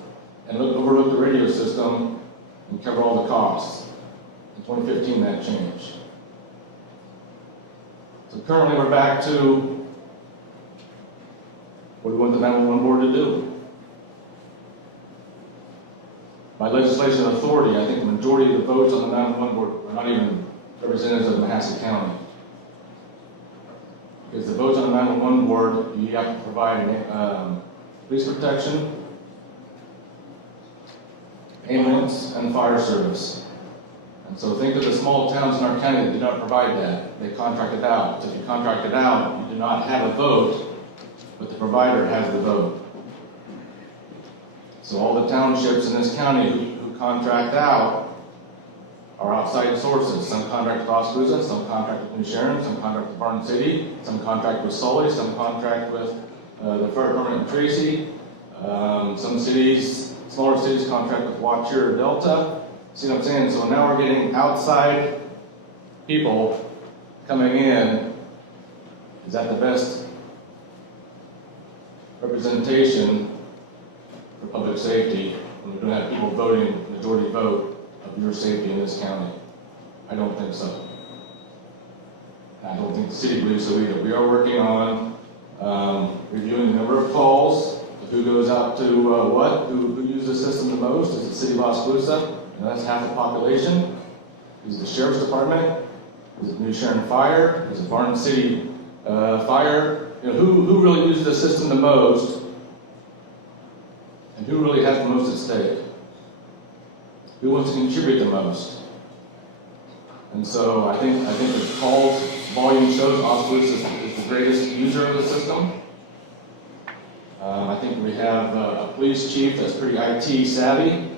and overlook the radio system and cover all the costs. In 2015, that changed. So currently, we're back to what do we want the 911 board to do? By legislation and authority, I think the majority of the votes on the 911 board are not even representatives of Mahaska County. Because the votes on the 911 board, you have to provide police protection, ambulance, and fire service. And so think of the small towns in our county that do not provide that. They contract it out. So if you contract it out, you do not have a vote, but the provider has the vote. So all the townships in this county who contract out are outside sources. Some contract with Oskaloosa, some contract with New Sharon, some contract with Barn City, some contract with Sully, some contract with the fire department in Tracy. Some cities, smaller cities, contract with Watcher or Delta. See what I'm saying? So now we're getting outside people coming in. Is that the best representation for public safety when we don't have people voting, majority vote of your safety in this county? I don't think so. I don't think the city believes so either. We are working on reviewing the number of calls, of who goes out to who uses the system the most. Is the city of Oskaloosa? And that's half the population. Is it the sheriff's department? Is it New Sharon Fire? Is it Barn City Fire? You know, who really uses the system the most? And who really has the most at stake? Who wants to contribute the most? And so I think the calls volume shows Oskaloosa is the greatest user of the system. I think we have a police chief that's pretty IT savvy.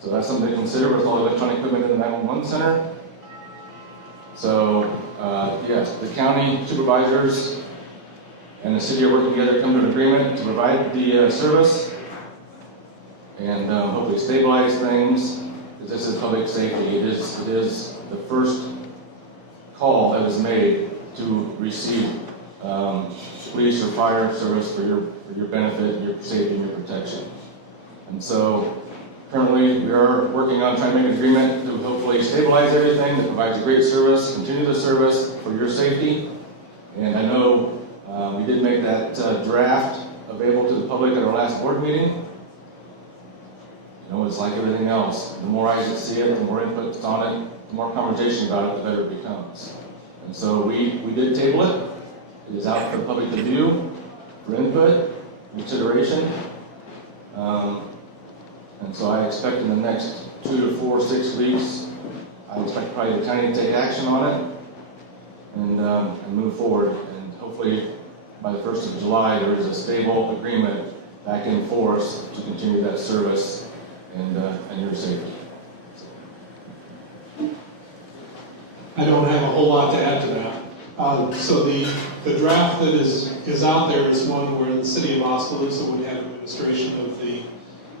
So that's something to consider with all the electronic equipment in the 911 center. So yes, the county supervisors and the city are working together, come to an agreement to provide the service and hopefully stabilize things. Because this is public safety. It is the first call that is made to receive police or fire service for your benefit, your safety, and your protection. And so currently we are working on trying to make an agreement to hopefully stabilize everything that provides a great service, continue the service for your safety. And I know we did make that draft available to the public at our last board meeting. You know, it's like everything else. The more eyes that see it, the more input that's on it, the more conversation about it, the better it becomes. And so we did table it. It is out for the public to view, for input, consideration. And so I expect in the next 2 to 4, 6 weeks, I expect probably the county to take action on it and move forward. And hopefully by the 1st of July, there is a stable agreement back in force to continue that service and your safety. I don't have a whole lot to add to that. So the draft that is out there is one where the city of Oskaloosa would have administration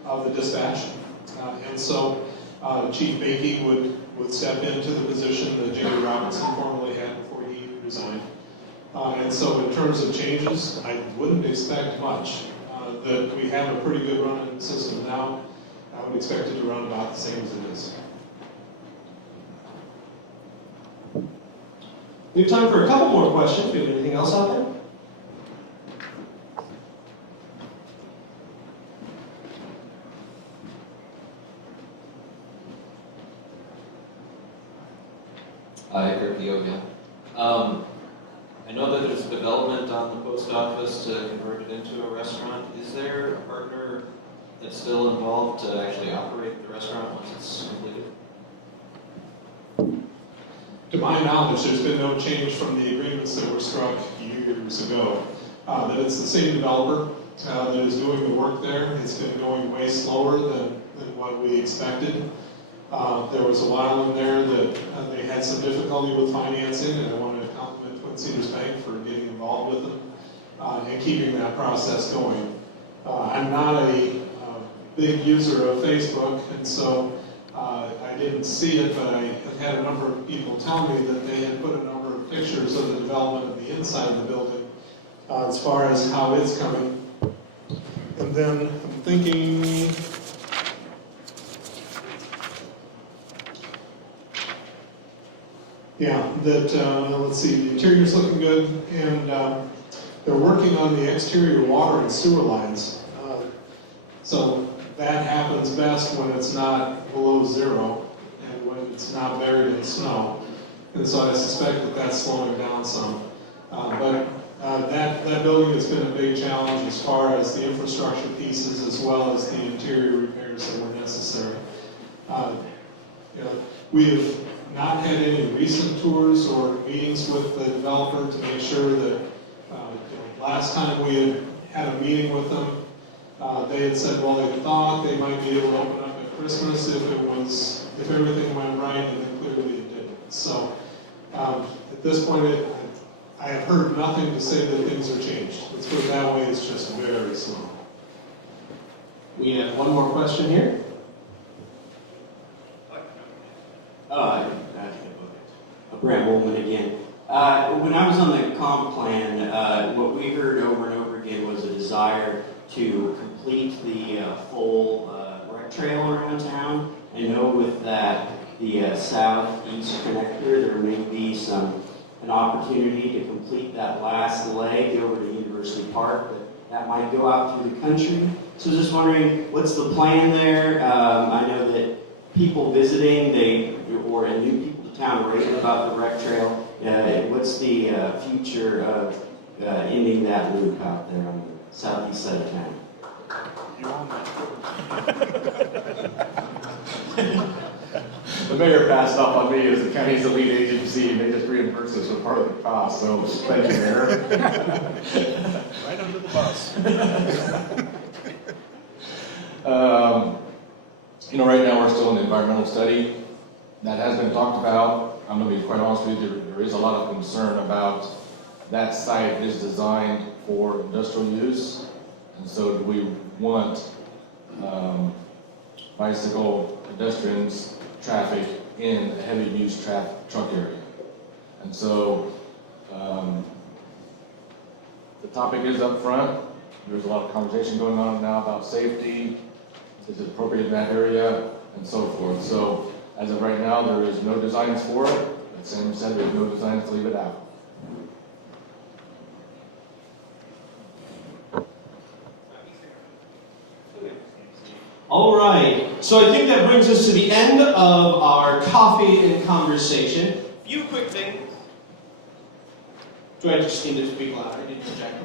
of the dispatch. And so Chief Bakey would step into the position that Jerry Robinson formerly had before he resigned. And so in terms of changes, I wouldn't expect much. That we have a pretty good run in the system now. I would expect it to run about the same as it is. We have time for a couple more questions. Do you have anything else out there? Hi, Kirk Yoga. I know that there's development on the post office to convert it into a restaurant. Is there a partner that's still involved to actually operate the restaurant once it's completed? To my knowledge, there's been no change from the agreements that were struck years ago. That it's the same developer that is doing the work there. It's been going way slower than what we expected. There was a while in there that they had some difficulty with financing, and I wanted to compliment Twin Cedars Bank for getting involved with them and keeping that process going. I'm not a big user of Facebook, and so I didn't see it, but I have had a number of people tell me that they had put a number of pictures of the development of the inside of the building as far as how it's coming. And then I'm thinking, yeah, that, let's see, the interior's looking good, and they're working on the exterior water and sewer lines. So that happens best when it's not below zero and when it's not buried in snow. And so I suspect that that's slowing down some. But that building has been a big challenge as far as the infrastructure pieces as well as the interior repairs that were necessary. We have not had any recent tours or meetings with the developer to make sure that last time we had a meeting with them, they had said, well, they thought they might be able to open up at Christmas if everything went right, and then clearly it didn't. So at this point, I have heard nothing to say that things are changed. Let's put it that way, it's just very slow. We have one more question here. Brent Woolman again. When I was on the comp plan, what we heard over and over again was a desire to complete the full rec trail around town. I know with that, the southeast connector, there may be an opportunity to complete that last leg over to University Park, but that might go out through the country. So just wondering, what's the plan there? I know that people visiting, and new people to town rave about the rec trail. What's the future of ending that loop out there on the southeast side of town? The mayor passed off on me as the county's the lead agency, and they just reimbursed us for part of the cost, so thank you, Mayor. Right under the bus. Right now we're still in the environmental study. That has been talked about. I'm going to be quite honest with you, there is a lot of concern about that site is designed for industrial use, and so do we want bicycle, pedestrians, traffic in a heavy use truck area. And so the topic is up front. There's a lot of conversation going on now about safety. Is it appropriate in that area, and so forth. So as of right now, there is no designs for it. But Sam said there's no designs to leave it out. All All right, so I think that brings us to the end of our coffee and conversation. A few quick things. Do I just need to speak louder? I need to project.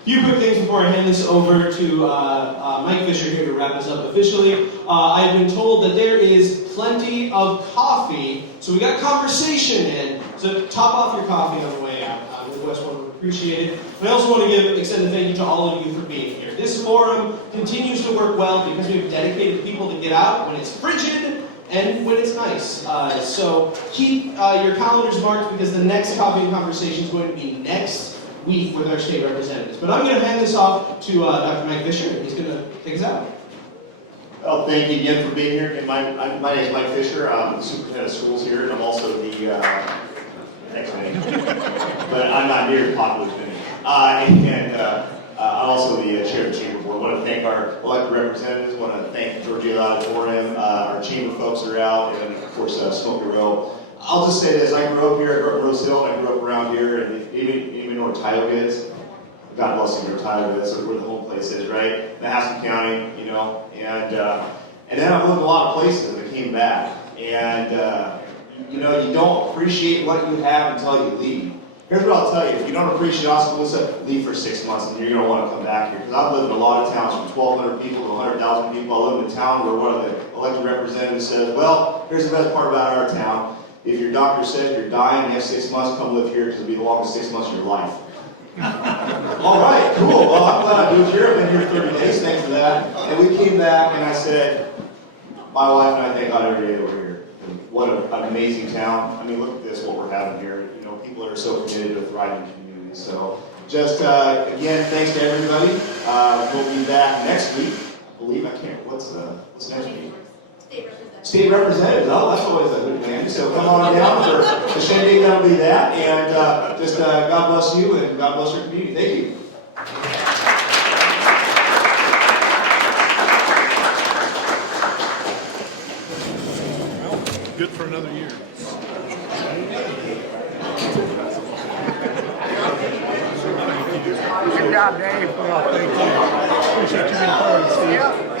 A few quick things before I hand this over to Mike Fisher here to wrap us up officially. I've been told that there is plenty of coffee, so we got conversation in. So top off your coffee on the way out. Midwest one would appreciate it. I also want to extend a thank you to all of you for being here. This forum continues to work well because we have dedicated people to get out when it's frigid and when it's nice. So keep your calendars marked because the next coffee and conversation is going to be next week with our state representatives. But I'm going to hand this off to Dr. Mike Fisher, and he's going to take us out. Well, thank you again for being here. And my name is Mike Fisher. I'm the superintendent of schools here, and I'm also the next name. But I'm not near as popular as many. I'm also the chair of the chamber board. I want to thank our elected representatives. I want to thank Georgia Auditorium, our chamber folks are out, and of course Smoky Row. I'll just say this: I grew up here. I grew up in Rose Hill, and I grew up around here. And if even know where Tioga is, God bless you, where Tioga is, where the home place is, right? Mahaska County, you know. And then I lived in a lot of places, and I came back. And you know, you don't appreciate what you have until you leave. Here's what I'll tell you: if you don't appreciate Oskaloosa, leave for 6 months, and you're going to want to come back here. Because I've lived in a lot of towns, from 1,200 people to 100,000 people. I live in a town where one of the elected representatives says, "Well, here's the best part about our town. If your doctor says you're dying, you have 6 months, come live here because it'll be the longest 6 months of your life." All right, cool. Well, I'm glad I moved here. I've been here 30 days. Thanks for that. And we came back, and I said, my wife and I thank God every day that we're here. And what an amazing town. I mean, look at this, what we're having here. You know, people that are so committed to a thriving community. So, just again, thanks to everybody. We'll be back next week. I believe I can't. What's next week? State representative. Oh, that's always a good man. So come on down for the shindig. That'll be that. And just God bless you and God bless your community. Thank you. Good for another year. Good job, Dave. Well, thank you. Appreciate you being part of it, Steve.